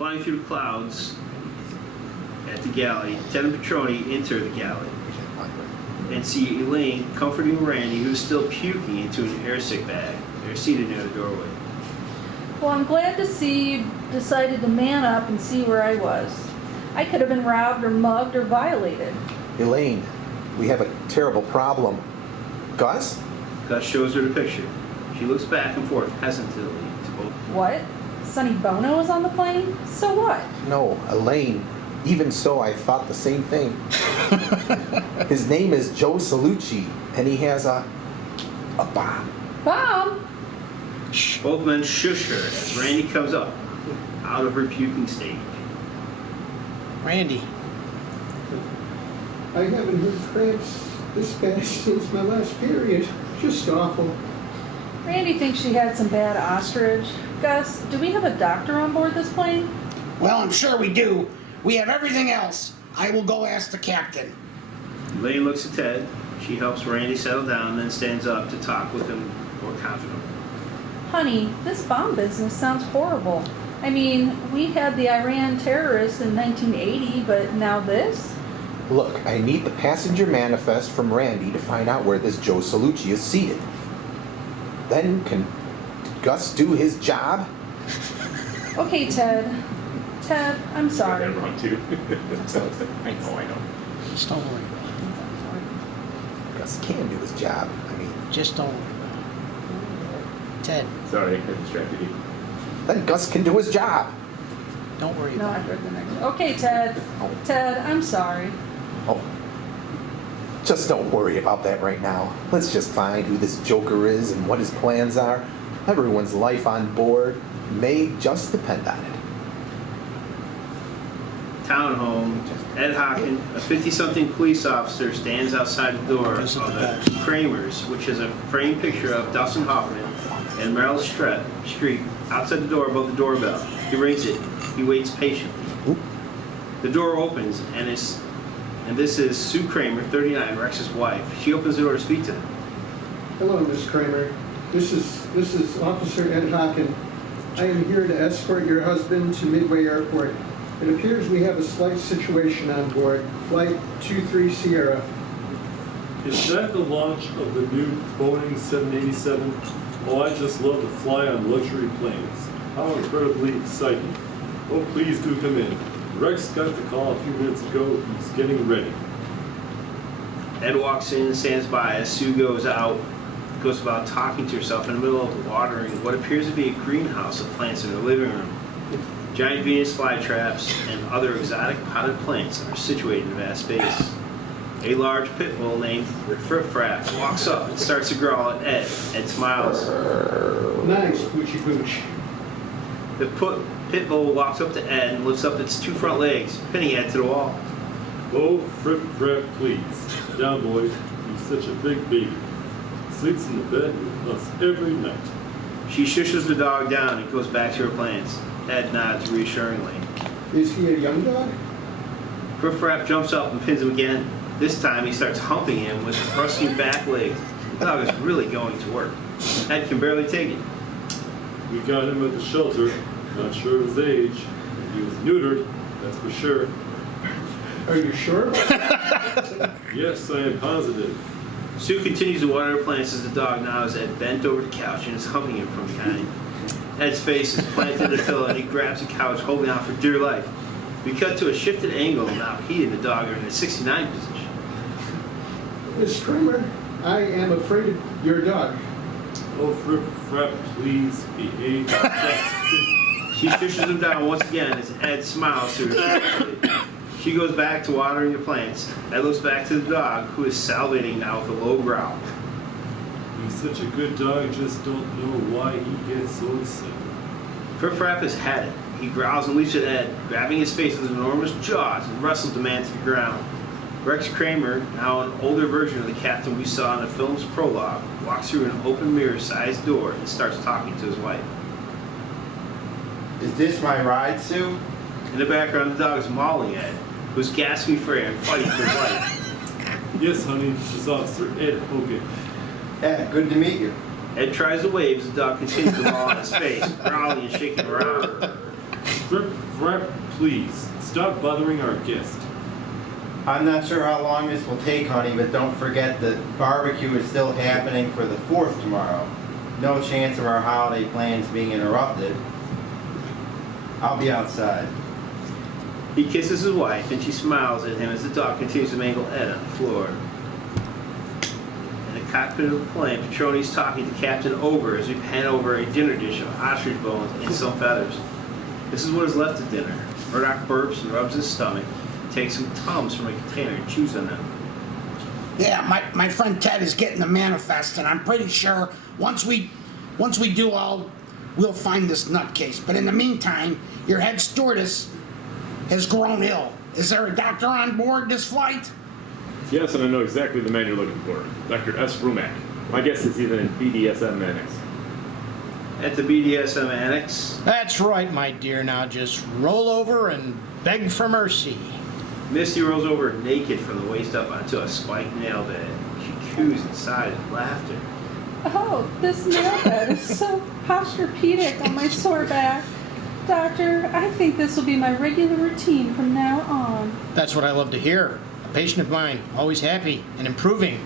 Flying through the clouds at the galley, Ted and Petroni enter the galley and see Elaine comforting Randy, who's still puking into an airsick bag. They're seated near the doorway. Well, I'm glad to see you decided to man up and see where I was. I could have been robbed or mugged or violated. Elaine, we have a terrible problem. Gus? Gus shows her the picture. She looks back and forth hesitantly to both. What? Sonny Bono is on the plane? So what? No, Elaine. Even so, I thought the same thing. His name is Joe Salucci, and he has a bomb. Bomb? Both men shush her as Randy comes up out of her puking stage. Randy. I haven't heard cramps this bad since my last period. Just awful. Randy thinks she had some bad ostrich. Gus, do we have a doctor on board this plane? Well, I'm sure we do. We have everything else. I will go ask the captain. Elaine looks at Ted. She helps Randy settle down and then stands up to talk with him more confidently. Honey, this bomb business sounds horrible. I mean, we had the Iran terrorists in 1980, but now this? Look, I need the passenger manifest from Randy to find out where this Joe Salucci is seated. Then can Gus do his job? Okay, Ted. Ted, I'm sorry. Wrong too. I know. Just don't worry about it. Gus can do his job. I mean, Just don't worry about it. Ted, Sorry, I distracted you. then Gus can do his job. don't worry No, I about it. heard the next one. Okay, Ted. Ted, I'm sorry. Oh, just don't worry about that right now. Let's just find who this joker is and what his plans are. Everyone's life on board may just depend on it. Townhome, Ed Hockin, a 50-something police officer, stands outside the door of the Kramer's, which is a framed picture of Dustin Hoffman and Meryl Streep outside the door above the doorbell. He rings it. He waits patiently. The door opens, and this is Sue Kramer, 39, Rex's wife. She opens the door to speak to him. Hello, Miss Kramer. This is Officer Ed Hockin. I am here to escort your husband to Midway Airport. It appears we have a slight situation on board. Flight 23 Sierra. Is that the launch of the new Boeing 787? Oh, I just love to fly on luxury planes. How incredibly exciting. Oh, please do come in. Rex got the call a few minutes ago. He's getting ready. Ed walks in and stands by as Sue goes about talking to herself in the middle of watering what appears to be a greenhouse of plants in her living room. Giant Venus flytraps and other exotic potted plants are situated in vast space. A large pit bull named Friff Frapp walks up and starts to growl at Ed. Ed smiles. Nice, Poochie Pooch. The pit bull walks up to Ed and lifts up its two front legs, pinning Ed to the wall. Oh, Fripp Frapp, please. Down, boys. He's such a big baby. Sleeps in the bed with us every night. She shushes the dog down and goes back to her plans. Ed nods reassuringly. Is he a young dog? Friff Frapp jumps up and pins him again. This time he starts humping him with thrusting back legs. The dog is really going to work. Ed can barely take it. We got him at the shelter. Not sure of his age. He was neutered, that's for sure. Are you sure? Yes, I am positive. Sue continues to water her plants as the dog now is Ed bent over the couch and is humping him from behind. Ed's face is planted in the pillow and he grabs the couch, holding on for dear life. We cut to a shifted angle, now he and the dog are in a 69 position. Miss Kramer, I am afraid of your dog. Oh, Fripp Frapp, please behave. She shushes him down once again as Ed smiles through her. She goes back to watering the plants. Ed looks back to the dog, who is salivating now with a low growl. He's such a good dog, just don't know why he gets so excited. Friff Frapp has had it. He growls and leaps at Ed, grabbing his face with his enormous jaws and wrestles the man to the ground. Rex Kramer, now an older version of the captain we saw in the film's prologue, walks through an open mirror-sized door and starts talking to his wife. Is this my ride, Sue? In the background, the dog is mauling Ed, who's gasping for air and fighting for his life. Yes, honey, this is Officer Ed Hogan. Ed, good to meet you. Ed tries to wave as the dog continues to maul on his face, growling and shaking around. Fripp Please, stop bothering our guest. I'm not sure how long this will take, honey, but don't forget that barbecue is still happening for the 4th tomorrow. No chance of our holiday plans being interrupted. I'll be outside. He kisses his wife, and she smiles at him as the dog continues to mangle Ed on the floor. In the cockpit of the plane, Petroni's talking to Captain Over as we pan over a dinner dish of ostrich bones and some feathers. This is what is left of dinner. Murdoch burps and rubs his stomach, takes some Tums from a container and chews on them. Yeah, my friend Ted is getting the manifest, and I'm pretty sure once we do all, we'll find this nutcase. But in the meantime, your head stewardess has grown ill. Is there a doctor on board this flight? Yes, and I know exactly the man you're looking for. Dr. S. Rumack. My guess is he's in BDSM Annex. At the BDSM Annex, That's right, my dear. Now just roll over and beg for mercy. Misty rolls over naked from the waist up onto a spiked nail bed. She coos inside with laughter. Oh, this nail bed is so posturpedic on my sore back. Doctor, I think this will be my regular routine from now on. That's what I love to hear. A patient of mine, always happy and improving.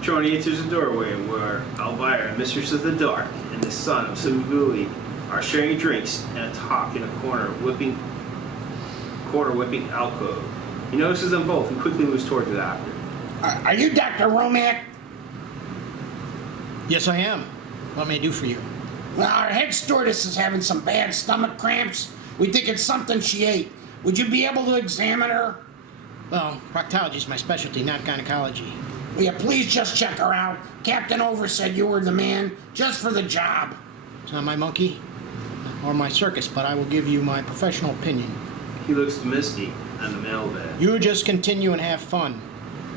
Petroni enters the doorway where Elvira, Mistress of the Dark, and the son of Simguli are sharing drinks and a talk in a corner whipping alcove. He notices them both and quickly moves toward the doctor. Are you Dr. Romack? Yes, I am. What may I do for you? Well, our head stewardess is having some bad stomach cramps. We think it's something she ate. Would you be able to examine her? Well, proctology is my specialty, not gynecology. Will you please just check her out? Captain Over said you were the man, just for the job. It's not my monkey or my circus, but I will give you my professional opinion. He looks to Misty on the mail bed. You just continue and have fun.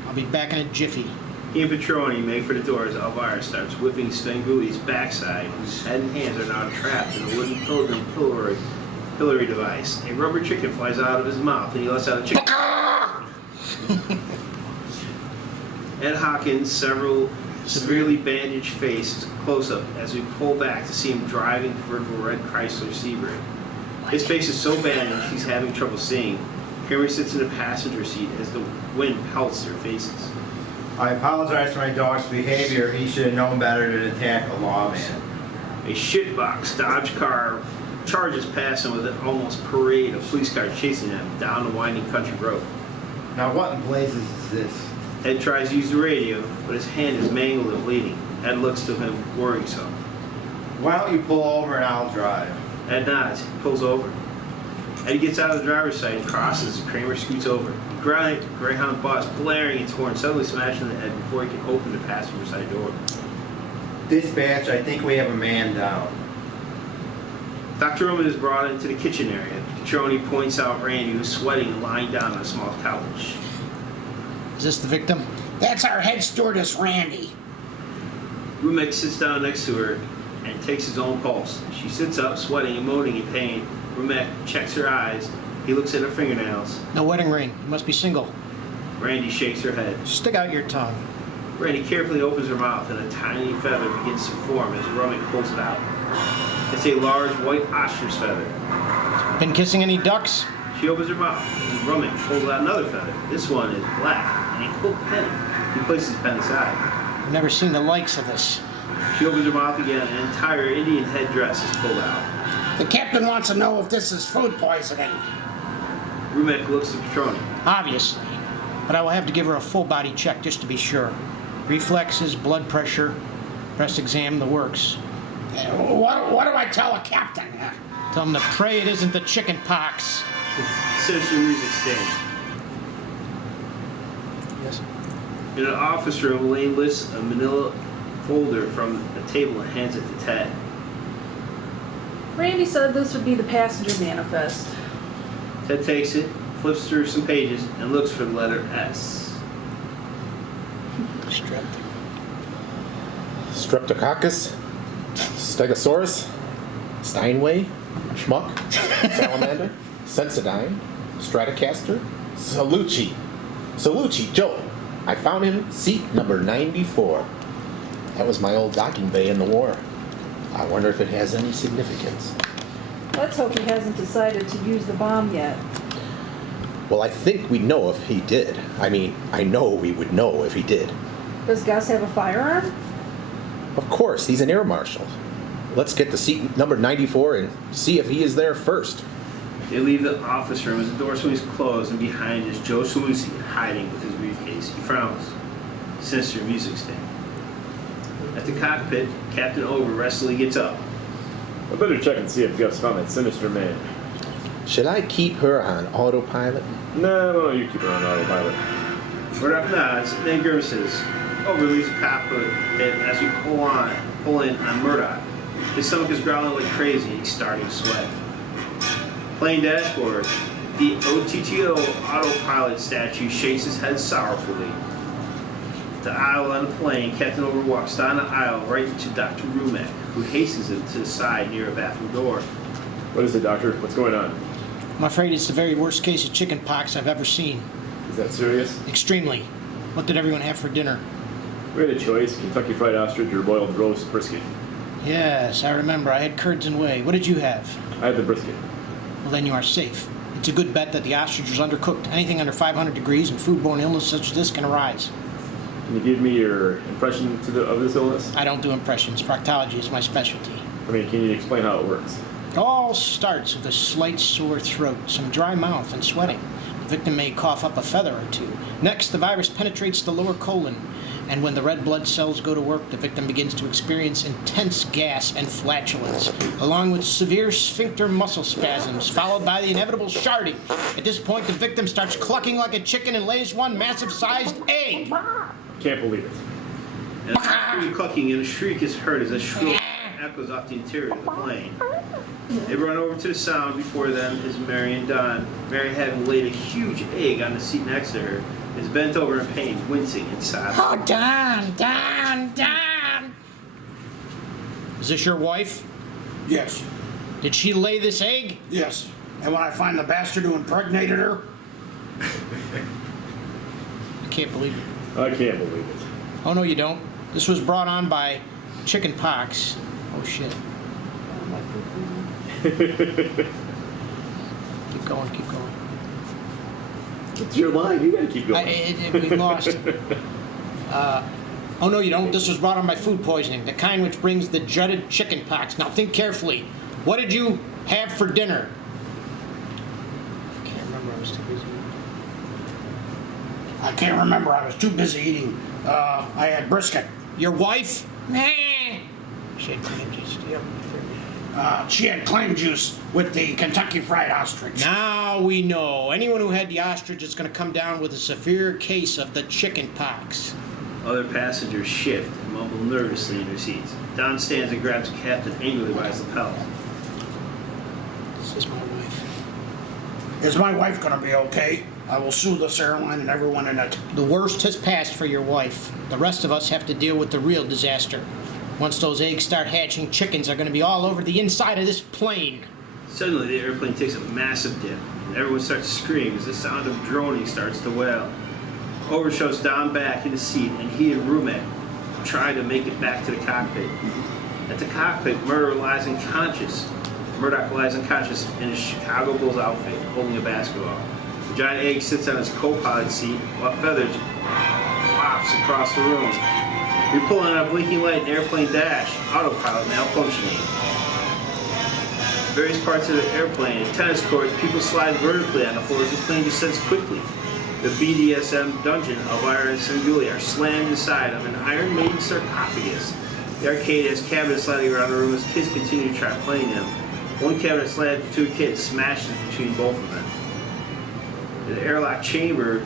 I'll be back in a jiffy. He and Petroni make for the door as Elvira starts whipping Svenguli's backside, whose head and hands are now trapped in a wooden pilgrim pillory device. A rubber chicken flies out of his mouth and he lets out a chicken. Ed Hawkins' severely bandaged face is a close-up as we pull back to see him driving convertible red Chrysler Sebring. His face is so bandaged he's having trouble seeing. Kramer sits in the passenger seat as the wind pelts their faces. I apologize for my dog's behavior. He should have known better than attack a lawman. A shitbox Dodge car charges past him with an almost parade of police cars chasing him down the winding country road. Now what in blazes is this? Ed tries to use the radio, but his hand is mangled and bleeding. Ed looks to him worrisome. Why don't you pull over and I'll drive? Ed nods, pulls over. Ed gets out of the driver's side and crosses as Kramer scoots over. The Greyhound bus, blaring its horn, suddenly smashing the Ed before he can open the passenger side door. Dispatch, I think we have a man down. Dr. Roman is brought into the kitchen area. Petroni points out Randy, who's sweating and lying down on a small couch. Is this the victim? That's our head stewardess, Randy. Rumek sits down next to her and takes his own pulse. She sits up, sweating and moaning in pain. Rumek checks her eyes. He looks at her fingernails. No wedding ring. You must be single. Randy shakes her head. Stick out your tongue. Randy carefully opens her mouth and a tiny feather begins to form as Rumek pulls it out. It's a large white ostrich feather. Been kissing any ducks? She opens her mouth and Rumek pulls out another feather. This one is black and a quilt pen. He places his pen aside. I've never seen the likes of this. She opens her mouth again and an entire Indian headdress is pulled out. The captain wants to know if this is food poisoning. Rumek looks at Petroni. Obviously. But I will have to give her a full body check just to be sure. Reflexes, blood pressure, breast exam, the works. What do I tell a captain? Tell him to pray it isn't the chicken pox. Sinister music stand. Yes. In an office room, Lane lifts a manila folder from a table and hands it to Ted. Randy said this would be the passenger manifest. Ted takes it, flips through some pages, and looks for the letter S. Streptococcus, Stegosaurus, Steinway, Schmuck, Salamander, Sensodyne, Stratocaster, Salucci. Salucci, Joe. I found him seat number 94. That was my old docking bay in the war. I wonder if it has any significance. Let's hope he hasn't decided to use the bomb yet. Well, I think we'd know if he did. I mean, I know we would know if he did. Does Gus have a firearm? Of course, he's an air marshal. Let's get to seat number 94 and see if he is there first. They leave the office room as the door swings closed, and behind is Joe Salusi hiding with his briefcase. He frowns. Sinister music sting. At the cockpit, Captain Over restfully gets up. I better check and see if Gus found that sinister man. Should I keep her on autopilot? No, you keep her on autopilot. Murdoch nods, then grimaces. Over leaves the cockpit as we pull in on Murdoch. His stomach is growling like crazy, and he's starting to sweat. Plane dashboard. The OTTO autopilot statue shakes his head sorrowfully. The aisle on the plane, Captain Over walks down the aisle right into Dr. Rumek, who hastens him to the side near a bathroom door. What is it, Doctor? What's going on? I'm afraid it's the very worst case of chicken pox I've ever seen. Is that serious? Extremely. What did everyone have for dinner? We had a choice, Kentucky Fried Ostrich or boiled roast brisket. Yes, I remember. I had curds and whey. What did you have? I had the brisket. Well, then you are safe. It's a good bet that the ostrich was undercooked. Anything under 500 degrees and foodborne illness such as this can arise. Can you give me your impression of this illness? I don't do impressions. Proctology is my specialty. I mean, can you explain how it works? It all starts with a slight sore throat, some dry mouth, and sweating. The victim may cough up a feather or two. Next, the virus penetrates the lower colon, and when the red blood cells go to work, the victim begins to experience intense gas and flatulence, along with severe sphincter muscle spasms, followed by the inevitable sharding. At this point, the victim starts clucking like a chicken and lays one massive-sized egg. Can't believe it. And a screaming clucking and a shriek is heard as a shrill echoes off the interior of the plane. They run over to the sound. Before them is Mary and Don. Mary, having laid a huge egg on the seat next to her, is bent over in pain, wincing and sobbing. Oh, Don! Is this your wife? Yes, Did she lay this egg? yes. And when I find the bastard who impregnated her, I can't believe it. I can't believe it. Oh, no, you don't. This was brought on by chicken pox. Oh, shit. Keep going. It's your line. You gotta keep going. We lost it. Oh, no, you don't. This was brought on by food poisoning, the kind which brings the dreaded chicken pox. Now, think carefully. What did you have for dinner? I can't remember. I was too busy. I can't remember. I was too busy eating. I had brisket. Your wife? Nah. She had clam juice. Yep. She had clam juice with the Kentucky Fried Ostrich. Now we know. Anyone who had the ostrich is going to come down with a severe case of the chicken pox. Other passengers shift and mumble nervously in their seats. Don stands and grabs the captain angrily by his lapel. This is my wife. Is my wife going to be okay? I will sue this airline and everyone in it. The worst has passed for your wife. The rest of us have to deal with the real disaster. Once those eggs start hatching, chickens are going to be all over the inside of this plane. Suddenly, the airplane takes a massive dip, and everyone starts to scream as the sound of droning starts to wail. Over shoves Don back in the seat, and he and Rumek try to make it back to the cockpit. At the cockpit, Murdoch lies unconscious in his Chicago Bulls outfit, holding a basketball. The giant egg sits on his co-pilot seat, while feathers wafts across the room. You're pulling on a blinking light in airplane dash, autopilot malfunctioning. Various parts of the airplane, tennis courts, people slide vertically on the floor as the plane descends quickly. The BDSM dungeon of Iron and Singuli are slammed inside of an Iron Maiden sarcophagus. The arcade has cabinets sliding around the room as kids continue to try playing them. One cabinet slams to two kids, smashes between both of them. In the airlock chamber,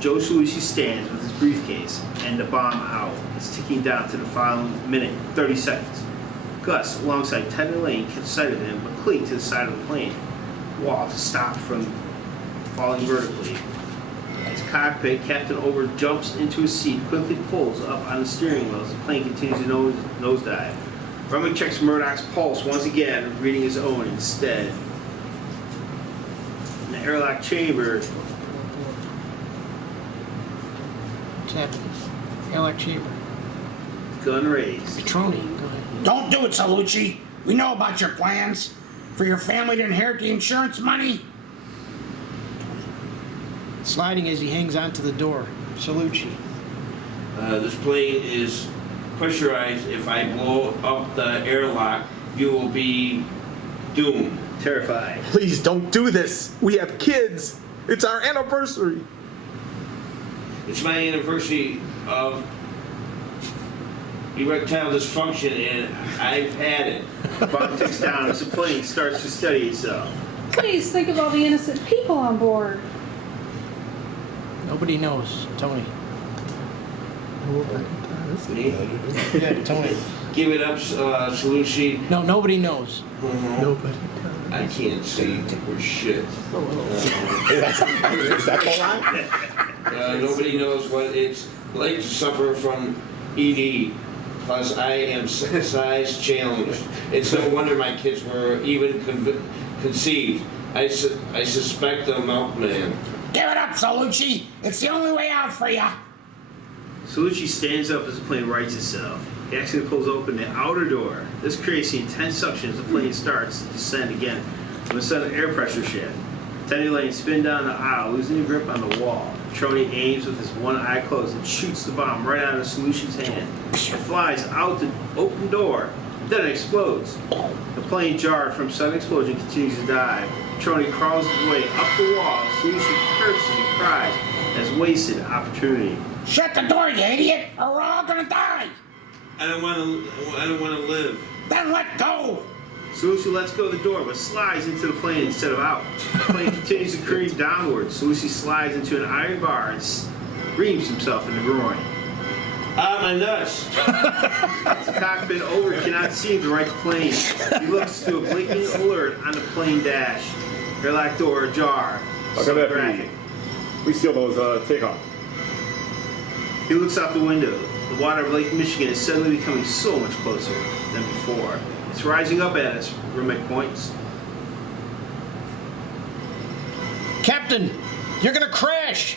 Joe Salusi stands with his briefcase and the bomb out. It's ticking down to the final minute, 30 seconds. Gus, alongside Ted and Lane, catch sight of him but cling to the side of the plane wall to stop from falling vertically. At the cockpit, Captain Over jumps into his seat, quickly pulls up on the steering wheel as the plane continues to nosedive. Remake checks Murdoch's pulse once again, reading his own instead. In the airlock chamber, What's happening? Airlock chamber. gun raised. Petroni, go ahead. Don't do it, Salucci. We know about your plans. For your family to inherit the insurance money? Sliding as he hangs onto the door. Salucci. This plane is pressurized. If I blow up the airlock, you will be doomed. Terrified. Please don't do this. We have kids. It's our anniversary. It's my anniversary of erectile dysfunction, and I've had it. Bob ticks down as the plane starts to steady itself. Please think of all the innocent people on board. Nobody knows. Tony. Me? Yeah, Tony. Give it up, Salucci. No, nobody knows. Nobody. I can't see for shit. Is that the line? Nobody knows what it's like to suffer from ED. Plus, I am size challenged. It's no wonder my kids were even conceived. I suspect the milkman. Give it up, Salucci. It's the only way out for ya. Salucci stands up as the plane rights itself. He actually pulls open the outer door. This creates the intense suction as the plane starts to descend again from a sudden air pressure shift. Teddy Lane spin down the aisle, losing the grip on the wall. Trony aims with his one eye closed and shoots the bomb right out of Salucci's hand. It flies out the open door, then it explodes. The plane, jarred from sudden explosion, continues to dive. Trony crawls his way up the wall. Salucci curses and cries as wasted opportunity. Shut the door, you idiot, or we're all gonna die. I don't want to live. Then let go. Salucci lets go of the door, but slides into the plane instead of out. The plane continues to careen downwards. Salucci slides into an iron bar and reams himself in the groin. Ah, my nuts. The cockpit over cannot see to right the plane. He looks to a blinking alert on the plane dash. Airlock door ajar. How So come that graphic. be? We steal those takeoff. He looks out the window. The water of Lake Michigan is suddenly becoming so much closer than before. It's rising up at us, Remake points. Captain, you're gonna crash.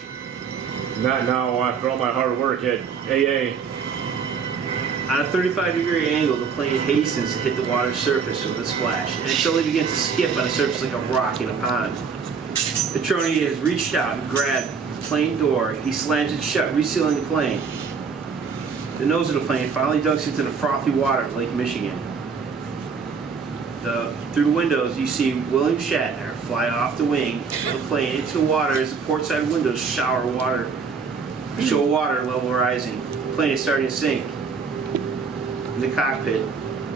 Not now, after all my hard work at AA. On a 35-degree angle, the plane hastens to hit the water's surface with a splash, and it suddenly begins to skip on the surface like a rock in a pond. The Trony has reached out and grabbed the plane door. He slams it shut, resealing the plane. The nose of the plane finally ducks into the frothy water of Lake Michigan. Through the windows, you see William Shatner fly off the wing of the plane into the water as the port side windows show water level rising. The plane is starting to sink. In the cockpit,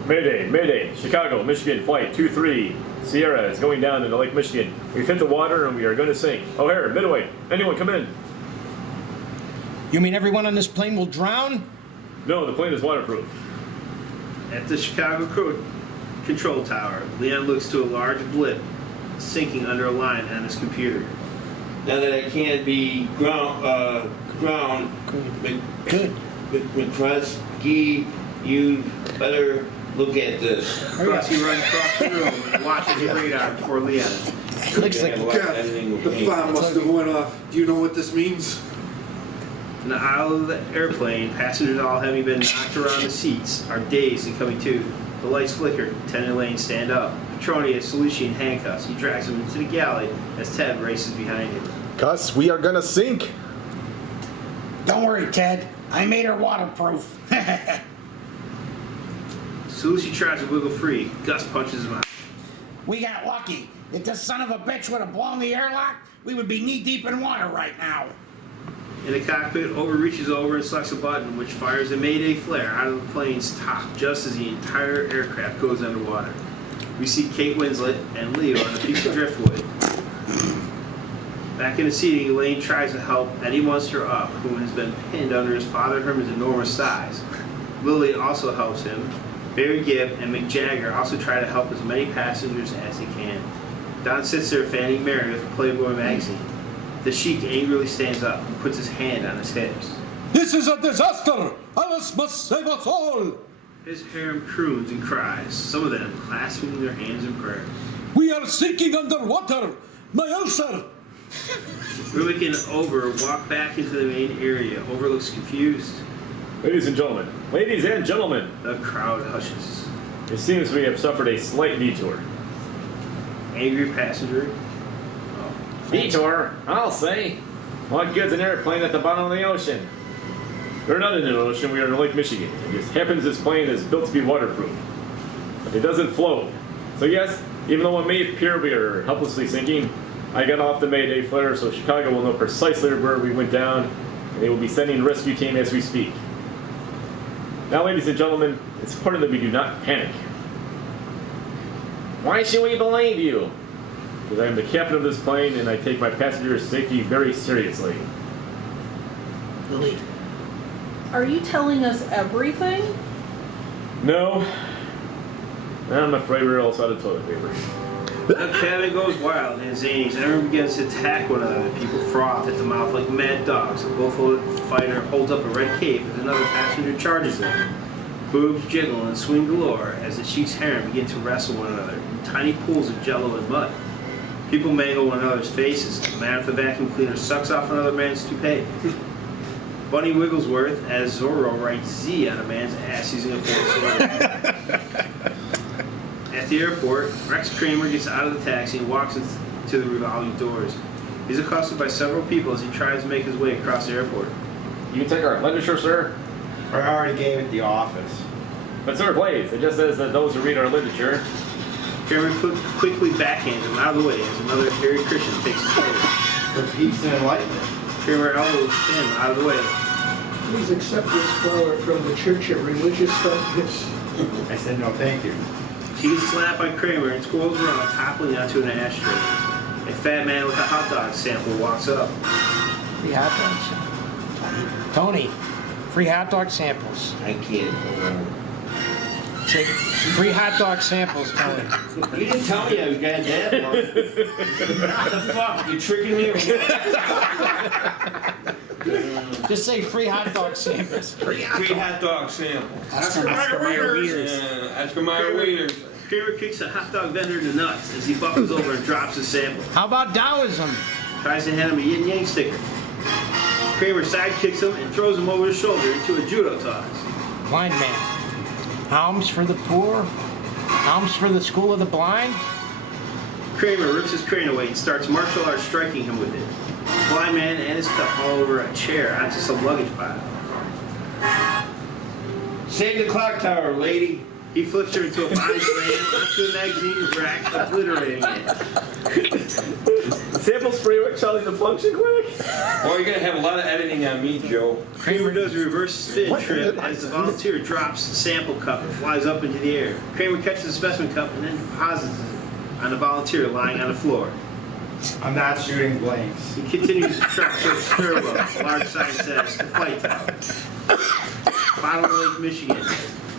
Mayday, Mayday, Chicago, Michigan, flight 23. Sierra is going down into Lake Michigan. We've hit the water and we are going to sink. O'Hare, Midway, anyone come in? You mean everyone on this plane will drown? No, the plane is waterproof. at the Chicago control tower, Leon looks to a large blip sinking under a line on his computer. Now that I can't be ground, Good. McCluskey, you better look at this. Krusty runs across the room and watches the radar before Leon. Looks like The bomb must have went off. Do you know what this means? In the aisle of the airplane, passengers all having been knocked around the seats are dazed and coming to. The lights flicker. Ted and Elaine stand up. Petroni has Salucci in handcuffs. He drags him into the galley as Ted races behind him. Gus, we are gonna sink. Don't worry, Ted. I made her waterproof. Salucci tries to wiggle free. Gus punches him out. We got lucky. If this son of a bitch would have blown the airlock, we would be knee-deep in water right now. In the cockpit, Over reaches over and selects a button which fires a Mayday flare out of the plane's top just as the entire aircraft goes underwater. We see Kate Winslet and Leo on a piece of driftwood. Back in the seating, Elaine tries to help Eddie Munster up, who has been pinned under his father Herman's enormous size. Lily also helps him. Barry Gibb and Mick Jagger also try to help as many passengers as they can. Don sits there fanning Mary with a Playboy magazine. The Sheik angrily stands up and puts his hand on his hips. This is a disaster! Alice must save us all! His harem croons and cries, some of them clasping their hands in prayer. We are sinking underwater! My ulcer! Rulick and Over walk back into the main area. Over looks confused. Ladies and gentlemen, The crowd hushes. it seems we have suffered a slight detour. angry passenger. Detour, I'll say. What good's an airplane at the bottom of the ocean? We're not in an ocean, we are in Lake Michigan. It just happens this plane is built to be waterproof. But it doesn't float. So yes, even though it may appear we are helplessly sinking, I got off the Mayday flare so Chicago will know precisely where we went down, and they will be sending a rescue team as we speak. Now, ladies and gentlemen, it's important that we do not panic. Why should we believe you? Because I am the captain of this plane and I take my passengers' safety very seriously. Lily. Are you telling us everything? No. I'm afraid we're all out of toilet paper. The cabin goes wild and zanies, and everyone begins to attack one another. People froth at the mouth like mad dogs. A bullfighter holds up a red cape as another passenger charges them. Boobs jiggle and swing galore as the chief's harem begin to wrestle one another in tiny pools of jello and mud. People mangle one another's faces. A man with a vacuum cleaner sucks off another man's toupee. Bunny Wigglesworth as Zorro writes Z on a man's ass using a sword. At the airport, Rex Kramer gets out of the taxi and walks into the revolving doors. He's accosted by several people as he tries to make his way across the airport. You can take our literature, sir. I already gave it the office. But sir, please, it just says that those who read our literature. Kramer quickly backhands him out of the way as another Harry Christian takes his place. For peace and enlightenment. Kramer elbows him out of the way. Please accept this flower from the Church of Religious Focus. I said no, thank you. She gets slapped by Kramer and twirls around, toppling onto an ashtray. A fat man with a hot dog sample walks up. Free hot dogs. Tony, free hot dog samples. I can't hold on. Say, free hot dog samples, Tony. You didn't tell me I was got that one. What the fuck? You tricking me? Or Just say free hot dog samples. free hot dog sample. Oscar Mayer Wieners. Oscar Mayer Wieners. Kramer kicks a hot dog vendor in the nuts as he buckles over and drops his sample. How about Taoism? Tries to hand him a yin yang sticker. Kramer sidekicks him and throws him over his shoulder into a judo toss. Blind man. Alms for the poor. Alms for the school of the blind. Kramer rips his crane away and starts martial arts striking him with it. The blind man and his cup fall over a chair onto some luggage pile. Save the clock tower, lady. He flips her into a body slam onto a magazine rack, obliterating it. Sample spray work Charlie the function quick. Boy, you're gonna have a lot of editing on me, Joe. Kramer does a reverse spin trip as the volunteer drops the sample cup and flies up into the air. Kramer catches the specimen cup and then deposits it on the volunteer lying on the floor. I'm not shooting blanks. He continues to track towards Sturlow, large sign says, to flight tower. Bottom of Lake Michigan.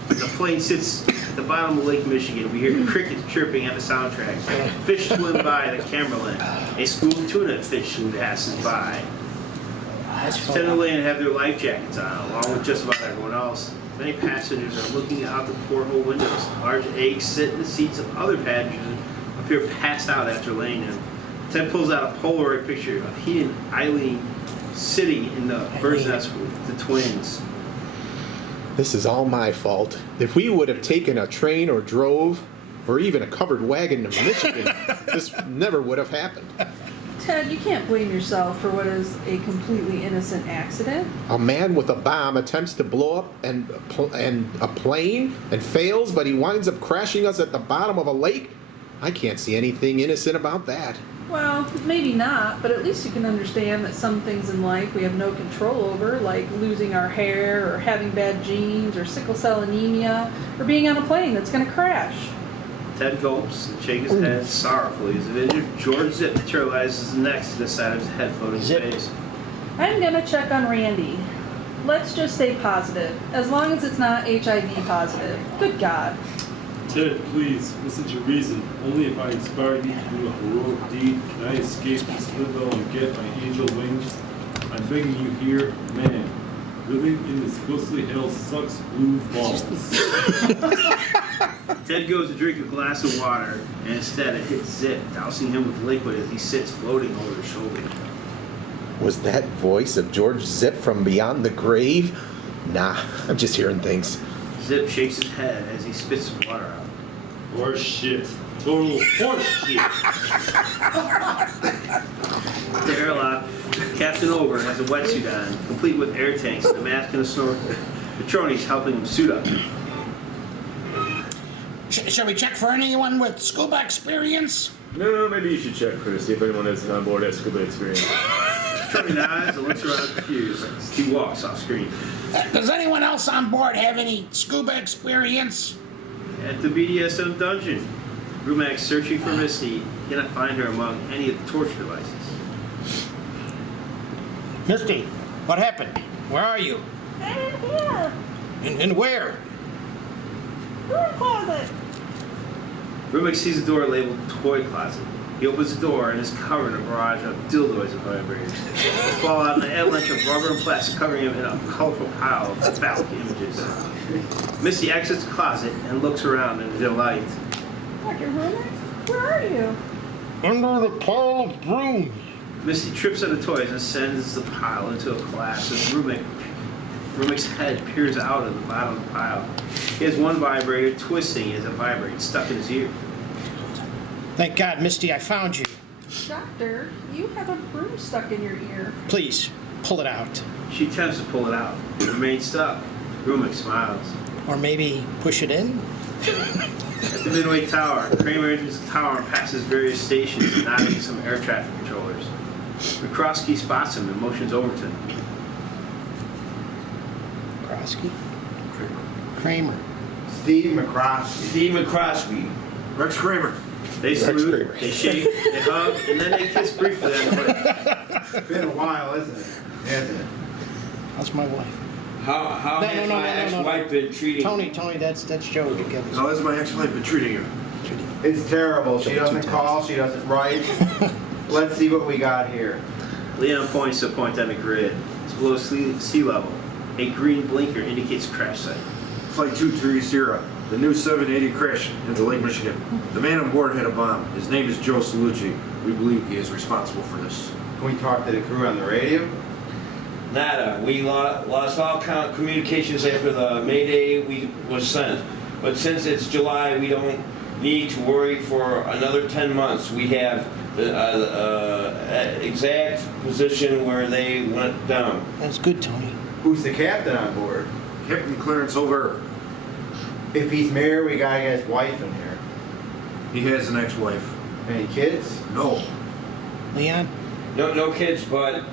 The plane sits at the bottom of Lake Michigan. We hear crickets chirping on the soundtrack. Fish swim by the camera lens. A school tuna fish passes by. Lieutenant Land have their life jackets on, along with just about everyone else. Many passengers are looking out the porthole windows. Large eggs sit in the seats of other passengers and appear passed out after laying them. Ted pulls out a Polaroid picture of he and Eileen sitting in the bird's nest with the twins. This is all my fault. If we would have taken a train or drove, or even a covered wagon to Michigan, this never would have happened. Ted, you can't blame yourself for what is a completely innocent accident. A man with a bomb attempts to blow up and a plane and fails, but he winds up crashing us at the bottom of a lake? I can't see anything innocent about that. Well, maybe not, but at least you can understand that some things in life we have no control over, like losing our hair, or having bad genes, or sickle cell anemia, or being on a plane that's going to crash. Ted gulps and shakes his head sorrowfully as the injured George Zip materializes next to the side of his head, floating his face. I'm going to check on Randy. Let's just stay positive, as long as it's not HIV positive. Good God. Ted, please, listen to reason. Only if I inspire you to do a heroic deed can I escape this limbo and get my angel wings. I'm begging you here, man. Living in this ghostly hell sucks blue balls. Ted goes to drink a glass of water, and instead it hits Zip, dousing him with liquid as he sits floating over his shoulder. Was that voice of George Zip from beyond the grave? Nah, I'm just hearing things. Zip shakes his head as he spits some water out. Or shit. Total horseshit. The airlock, Captain Over has a wetsuit on, complete with air tanks and a mask and a snorkel. Petroni's helping him suit up. Shall we check for anyone with scuba experience? No, maybe you should check first, see if anyone that's on board has scuba experience. Petroni nods and looks around confused. He walks off screen. Does anyone else on board have any scuba experience? At the BDSM dungeon, Remake searching for Misty. He cannot find her among any of the torture devices. Misty, what happened? Where are you? Here. And where? Room closet. Remake sees a door labeled Toy Closet. He opens the door and is covered in a barrage of dildos and vibrators. They fall out in an avalanche of rubber and plastic, covering him in a colorful pile of phallic images. Misty exits the closet and looks around in delight. Dr. Remake, where are you? Under the pile of brooms. Misty trips on the toys and sends the pile into a collapse as Rumick's head peers out of the bottom of the pile. He has one vibrator twisting as it vibrates, stuck in his ear. Thank God, Misty, I found you. Doctor, you have a broom stuck in your ear. Please, pull it out. She attempts to pull it out. It remains stuck. Rumick smiles. Or maybe push it in? At the Midway Tower, Kramer enters the tower and passes various stations, nodding some air traffic controllers. McCroskey spots him and motions over to him. Krosky? Kramer. Steve McCroskey. Steve McCrosby. Rex Kramer. They salute, they shake, they hug, and then they kiss briefly on the lips. It's been a while, isn't it? Hasn't it? That's my wife. How No, has no, my no, no, no, ex-wife been treating Tony, that's Joe together. How has my ex-wife been treating you? It's terrible. She doesn't call, she doesn't write. Let's see what we got here. Leon points to a point on the grid. It's below sea level. A green blinker indicates crash site. Flight 230, the new 780 crashed into Lake Michigan. The man on board had a bomb. His name is Joe Salucci. We believe he is responsible for this. Can we talk to the crew on the radio? Nada. We lost all communications after the Mayday was sent. But since it's July, we don't need to worry for another 10 months. We have the exact position where they went down. That's good, Tony. Who's the captain on board? Captain Clarence Over. If he's married, we gotta get his wife in here. He has an ex-wife. Any kids? No. Leon? No kids, but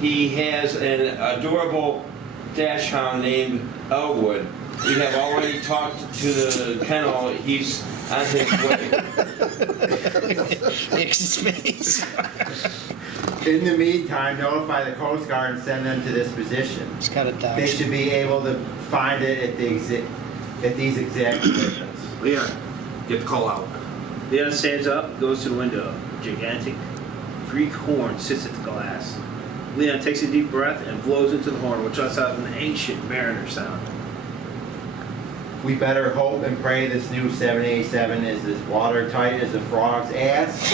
he has an adorable dash hound named Elwood. We have already talked to the kennel. He's on his way. Makes his face. In the meantime, notify the Coast Guard and send them to this position. He's got a dog. They should be able to find it at these exact positions. Leon, get the call out. Leon stands up, goes to the window. A gigantic Greek horn sits at the glass. Leon takes a deep breath and blows into the horn, which lets out an ancient mariner sound. We better hope and pray this new 787 is as watertight as a frog's ass,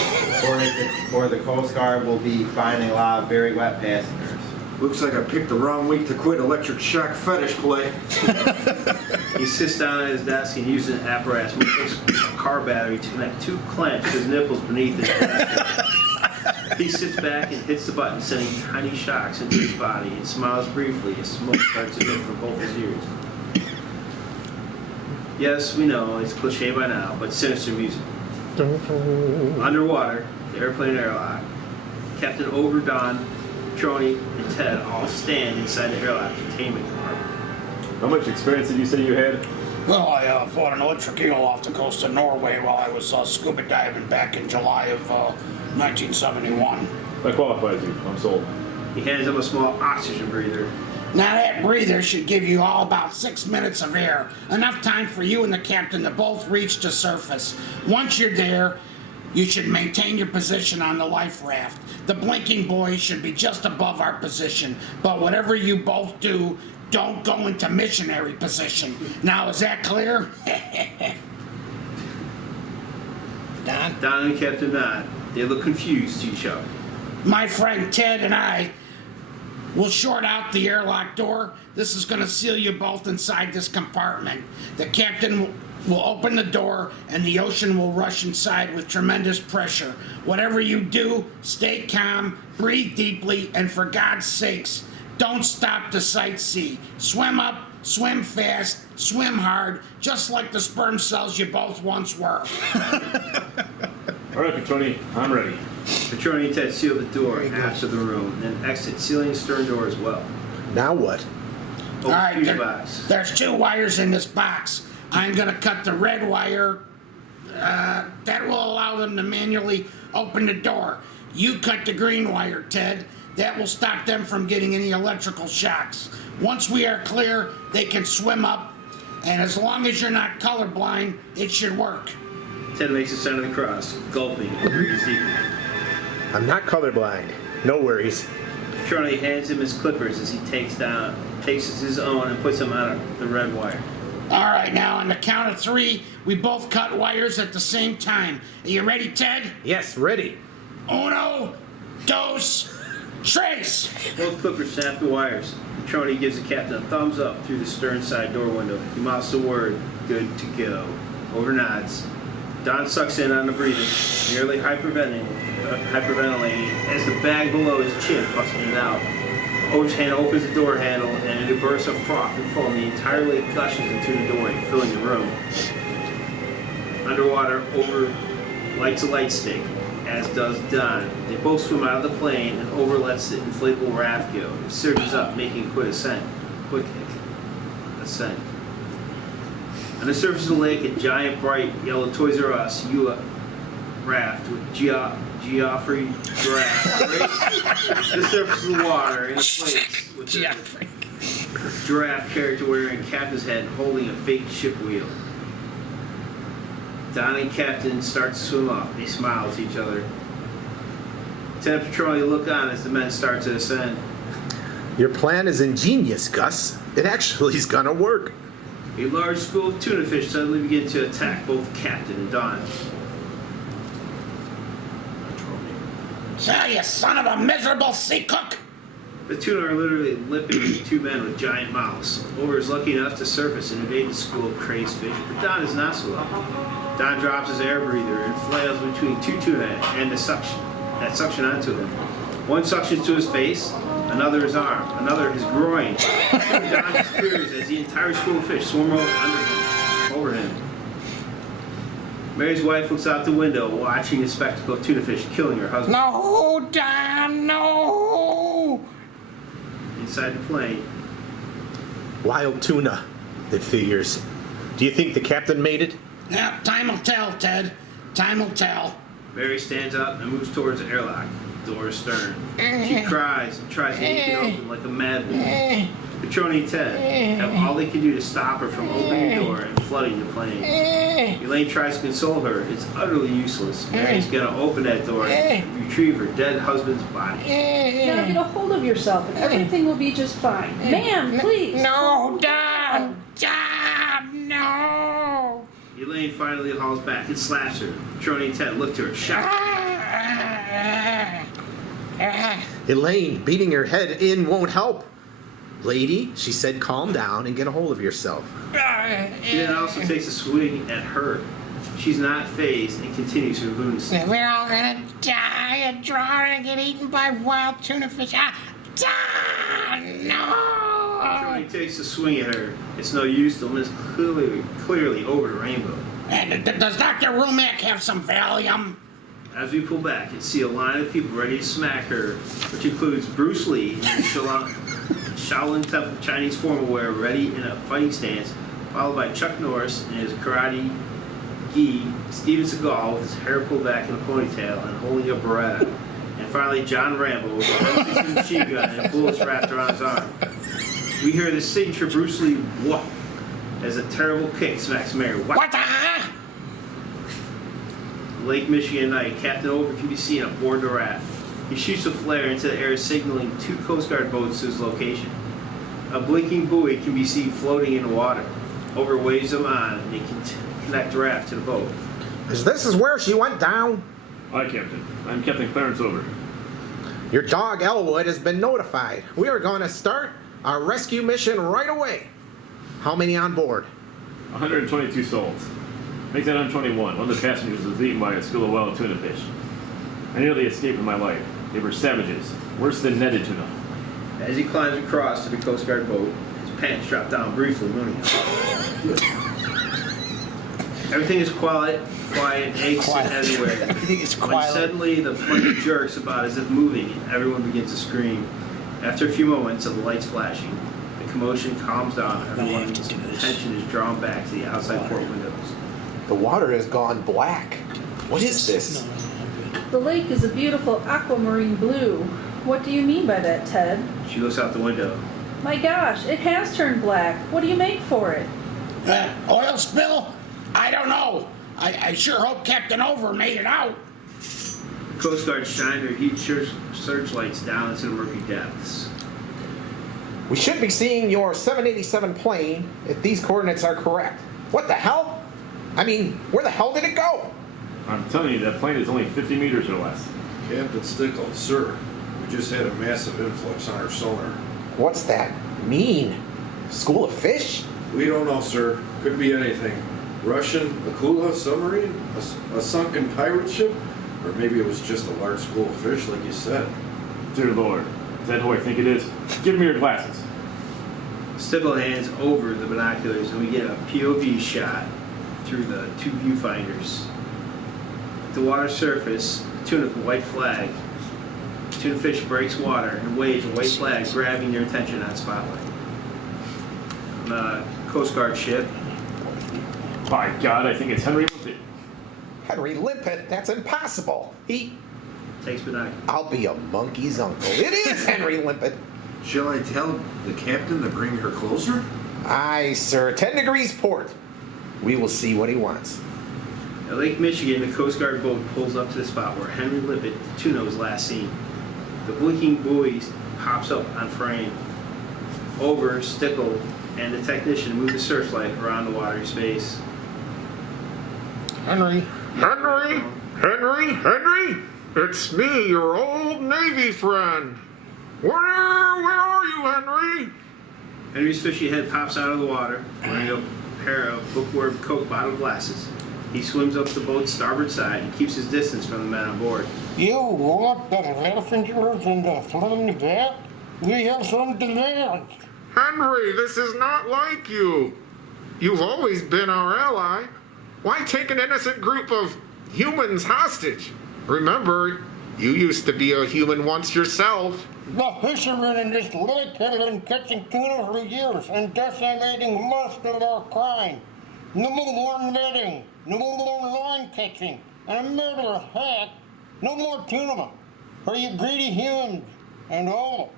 or the Coast Guard will be finding a lot of very wet passengers. Looks like I picked the wrong week to quit electric shock fetish play. He sits down at his desk and uses an apparatus which takes a car battery to connect two clamps to his nipples beneath his desk. He sits back and hits the button, sending tiny shocks into his body, and smiles briefly as smoke starts to emit from both his ears. Yes, we know, it's cliche by now, but sinister music. Underwater, the airplane airlock. Captain Over, Don, Trony, and Ted all stand inside the airlock containment compartment. How much experience did you say you had? Well, I fought an electric eel off the coast of Norway while I was scuba diving back in July of 1971. That qualifies you. I'm sold. He hands him a small oxygen breather. Now that breather should give you all about 6 minutes of air, enough time for you and the captain to both reach the surface. Once you're there, you should maintain your position on the life raft. The blinking buoy should be just above our position, but whatever you both do, don't go into missionary position. Now, is that clear? Don? Don and Captain nod. They look confused to each other. My friend Ted and I will short out the airlock door. This is going to seal you both inside this compartment. The captain We'll open the door and the ocean will rush inside with tremendous pressure. Whatever you do, stay calm, breathe deeply, and for God's sakes, don't stop to sightsee. Swim up, swim fast, swim hard, just like the sperm cells you both once were. All right, Petroni, I'm ready. Petroni and Ted seal the door after the room, then exit, sealing the stern door as well. Now what? Open All right, fuse box. there's 2 wires in this box. I'm gonna cut the red wire. That will allow them to manually open the door. You cut the green wire, Ted. That will stop them from getting any electrical shocks. Once we are clear, they can swim up, and as long as you're not colorblind, it should work. Ted makes the sign of the cross, gulping and breathes deeply. I'm not colorblind. No worries. Petroni hands him his clippers as he takes his own and puts them on the red wire. All right, now on the count of 3, we both cut wires at the same time. Are you ready, Ted? Yes, ready. 1, 2, 3. Both clippers snap the wires. Petroni gives the captain a thumbs up through the stern side door window. He mouths the word, good to go. Over nods. Don sucks in on the breathing, nearly hyperventilating as the bag below his chin puffs in and out. Over's hand opens the door handle, and in a burst of froth and foam, the entire lake gushes into the doorway, filling the room. Underwater, Over lights a light stick, as does Don. They both swim out of the plane, and Over lets the inflatable raft go. It surges up, making a quick ascent. On the surface of the lake, a giant, bright, yellow Toys R Us raft with Geoffrey Giraffe races the surface of the water in a place with the giraffe character wearing Captain's head holding a fake ship wheel. Don and Captain start to swim up. They smile to each other. Ted and Petroni look on as the men start to ascend. Your plan is ingenious, Gus. It actually is gonna work. A large school of tuna fish suddenly begin to attack both Captain and Don. Ah, you son of a miserable sea cook! The tuna are literally lipping the 2 men with giant mouths. Over is lucky enough to surface and invade the school of crazed fish, but Don is not so lucky. Don drops his air breather and flails between 2 tuna and that suction onto him. One suctions to his face, another his arm, another his groin. Soon Don disappears as the entire school of fish swarm over him. Mary's wife looks out the window, watching the spectacle of tuna fish killing her husband. No, Don, no! Inside the plane, Wild tuna, it figures. Do you think the captain made it? Yeah, time will tell, Ted. Time will tell. Mary stands up and moves towards the airlock, door astern. She cries and tries to yank it open like a mad woman. Petroni and Ted have all they can do to stop her from opening the door and flooding the plane. Elaine tries to console her. It's utterly useless. Mary's gonna open that door and retrieve her dead husband's body. You gotta get a hold of yourself and everything will be just fine. Ma'am, please. No, Don! Don, no! Elaine finally hauls back and slaps her. Petroni and Ted look to her, shocked. Elaine, beating her head in won't help. Lady, she said, calm down and get a hold of yourself. She then also takes a swing at her. She's not phased and continues her lunacy. We're all gonna die and drown and get eaten by wild tuna fish. Don, no! Petroni takes a swing at her. It's no use. The is clearly over the rainbow. And does Dr. Remake have some Valium? As we pull back and see a line of people ready to smack her, which includes Bruce Lee in Shaolin Temple Chinese formal wear ready in a fighting stance, followed by Chuck Norris in his karate gi, Steven Seagal with his hair pulled back in a ponytail and holding a Beretta, and finally John Rambo with a Hellraiser machine gun and bullets wrapped around his arm. We hear the signature Bruce Lee "whoop" as a terrible kick smacks Mary. What the? Lake Michigan night, Captain Over can be seen aboard the raft. He shoots a flare into the air, signaling 2 Coast Guard boats to his location. A blinking buoy can be seen floating in the water. Over waves them on, and they can connect the raft to the boat. This is where she went down. Hi, Captain. I'm Captain Clarence Over. Your dog Elwood has been notified. We are going to start our rescue mission right away. How many on board? 122 souls. Makes that 121. One of the passengers was eaten by a school of wild tuna fish. I nearly escaped with my life. They were savages, worse than netted tuna. As he climbs across to the Coast Guard boat, his pants drop down briefly, mooning him. Everything is quiet, aches everywhere. Everything is When quiet. suddenly the plane jerks about as if moving, and everyone begins to scream. After a few moments of the lights flashing, the commotion calms down. Everyone's attention is drawn back to the outside port windows. The water has gone black. What is this? The lake is a beautiful aquamarine blue. What do you mean by that, Ted? She looks out the window. My gosh, it has turned black. What do you make for it? Oil spill? I don't know. I sure hope Captain Over made it out. The Coast Guard shine their heat searchlights down into the murky depths. We should be seeing your 787 plane if these coordinates are correct. What the hell? I mean, where the hell did it go? I'm telling you, that plane is only 50 meters or less. Captain Stickle, sir, we just had a massive influx on our sonar. What's that mean? School of fish? We don't know, sir. Could be anything. Russian Akula submarine? A sunken pirate ship? Or maybe it was just a large school of fish, like you said. Dear Lord, is that who I think it is? Give me your glasses. Stickle hands over the binoculars and we get a POV shot through the two viewfinders. At the water surface, a tuna with a white flag. The tuna fish breaks water and waves a white flag, grabbing their attention on spotlight. On the Coast Guard ship, By God, I think it's Henry Limpet. Henry Limpet? That's impossible. He... takes binoculars. I'll be a monkey's uncle. It is Henry Limpet. Shall I tell the captain to bring her closer? Aye, sir. 10 degrees port. We will see what he wants. At Lake Michigan, the Coast Guard boat pulls up to the spot where Henry Limpet, the tuna, was last seen. The blinking buoy pops up on frame. Over, Stickle, and the technician move the searchlight around the watery space. Henry. Henry? It's me, your old Navy friend. Where are you, Henry? Henry's fishy head pops out of the water, wearing a pair of bookworm Coke bottle glasses. He swims up the boat's starboard side and keeps his distance from the men on board. You want the passengers in the front deck? We have some demands. Henry, this is not like you. You've always been our ally. Why take an innocent group of humans hostage? Remember, you used to be a human once yourself. The fishermen in this lake have been catching tuna for years and decimating most of our crime. No more netting, no more line catching, and a matter of fact, no more tuna for you greedy humans and all.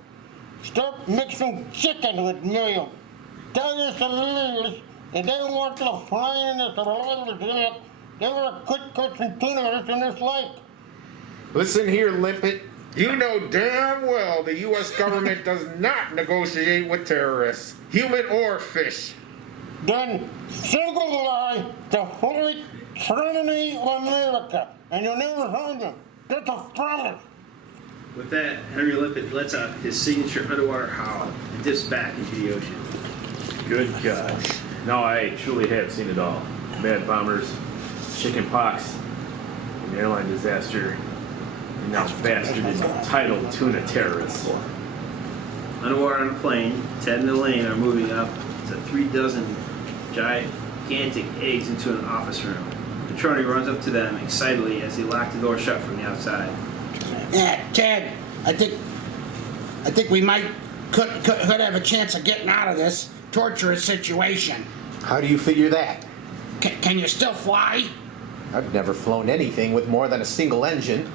Stop mixing chicken with milk. Tell your sailors that they want to fly in this little deck. They will quit catching tuna in this lake. Listen here, Limpet. You know damn well the U.S. government does not negotiate with terrorists, human or fish. Then single lie to fleet Trinity of America, and you'll never find them. That's a promise. With that, Henry Limpet lets out his signature underwater howl and dips back into the ocean. Good God. No, I truly have seen it all. Mad bombers, chicken pox, an airline disaster, and now bastard entitled tuna terrorists. Underwater on the plane, Ted and Elaine are moving up to 3 dozen gigantic eggs into an office room. Petroni runs up to them excitedly as they lock the door shut from the outside. Yeah, Ted, I think we could have a chance of getting out of this torturous situation. How do you figure that? Can you still fly? I've never flown anything with more than a single engine.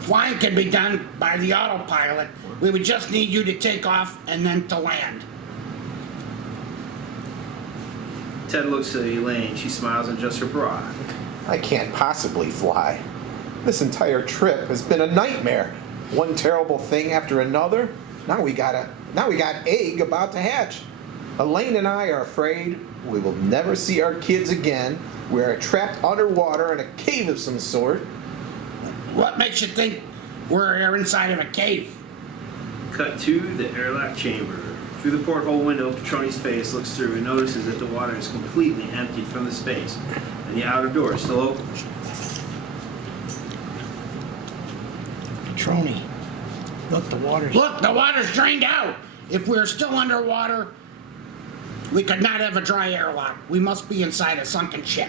Flying can be done by the autopilot. We would just need you to take off and then to land. Ted looks at Elaine. She smiles and adjusts her bra. I can't possibly fly. This entire trip has been a nightmare. One terrible thing after another. Now we got egg about to hatch. Elaine and I are afraid we will never see our kids again. We're trapped underwater in a cave of some sort. What makes you think we're inside of a cave? Cut to the airlock chamber. Through the porthole window, Petroni's face looks through and notices that the water is completely emptied from the space, and the outer door is still open. Petroni, look, the water's... Look, the water's drained out. If we're still underwater, we could not have a dry airlock. We must be inside a sunken ship.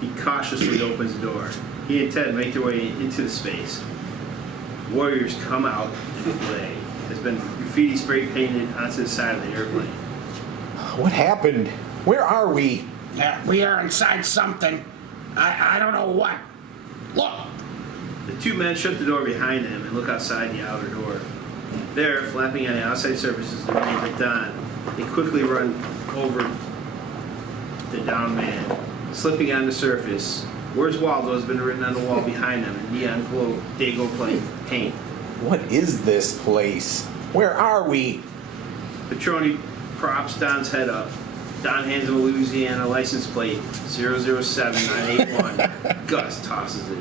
He cautiously opens the door. He and Ted make their way into the space. Warriors come out, and the flag has been graffiti spray painted onto the side of the airplane. What happened? Where are we? Yeah, we are inside something. I don't know what. Look, The two men shut the door behind them and look outside the outer door. There, flapping on the outside surface is the Remake at dawn. They quickly run over the downed man, slipping on the surface. Where's Waldo has been written on the wall behind them in neon glow Dago paint. What is this place? Where are we? Petroni props Don's head up. Don hands him a Louisiana license plate, 007981. Gus tosses it.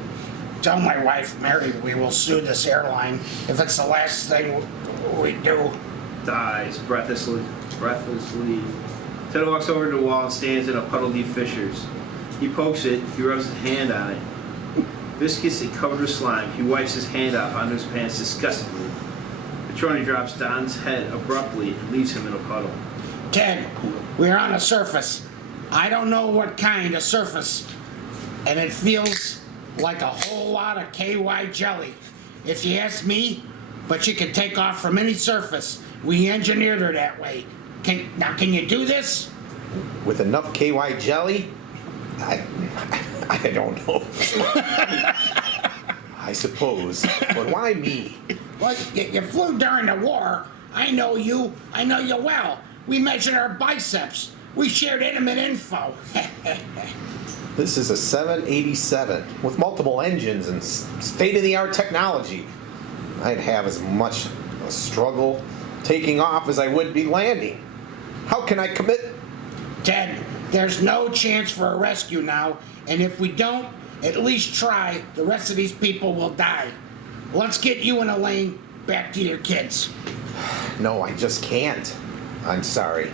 tell my wife, Mary, we will sue this airline if it's the last thing we do. Dies breathlessly. Ted walks over to the wall and stands in a puddle deep fissures. He pokes it, he rubs his hand on it. Viscous and covered with slime, he wipes his hand off onto his pants disgustedly. Petroni drops Don's head abruptly and leaves him in a puddle. Ted, we're on a surface. I don't know what kind of surface, and it feels like a whole lot of KY jelly, if you ask me, but you can take off from any surface. We engineered her that way. Can you do this? With enough KY jelly? I don't know. I suppose. But why me? Well, you flew during the war. I know you well. We measured our biceps. We shared intimate info. This is a 787 with multiple engines and state-of-the-art technology. I'd have as much a struggle taking off as I would be landing. How can I commit? Ted, there's no chance for a rescue now, and if we don't at least try, the rest of these people will die. Let's get you and Elaine back to your kids. No, I just can't. I'm sorry.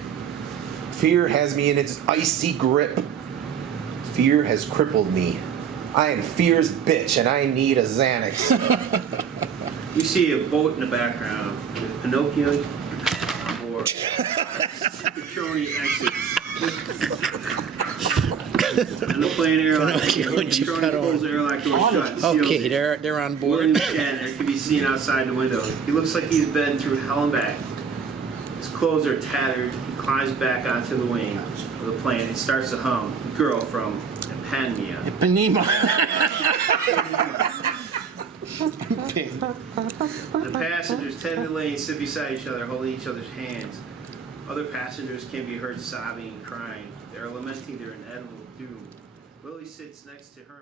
Fear has me in its icy grip. Fear has crippled me. I am fear's bitch, and I need a Xanax. You see a boat in the background with Pinocchio on board. Petroni exits. And the plane airlock. Petroni pulls the airlock door shut. and seals Okay, it. they're on board. William Shatner can be seen outside the window. He looks like he's been through hell and back. His clothes are tattered. He climbs back onto the wing of the plane and starts to hum. The girl from Ipanema. Ipanema. The passengers, Ted and Elaine, sit beside each other, holding each other's hands. Other passengers can be heard sobbing and crying. They are lamenting their inevitable doom. Willie sits next to Herman.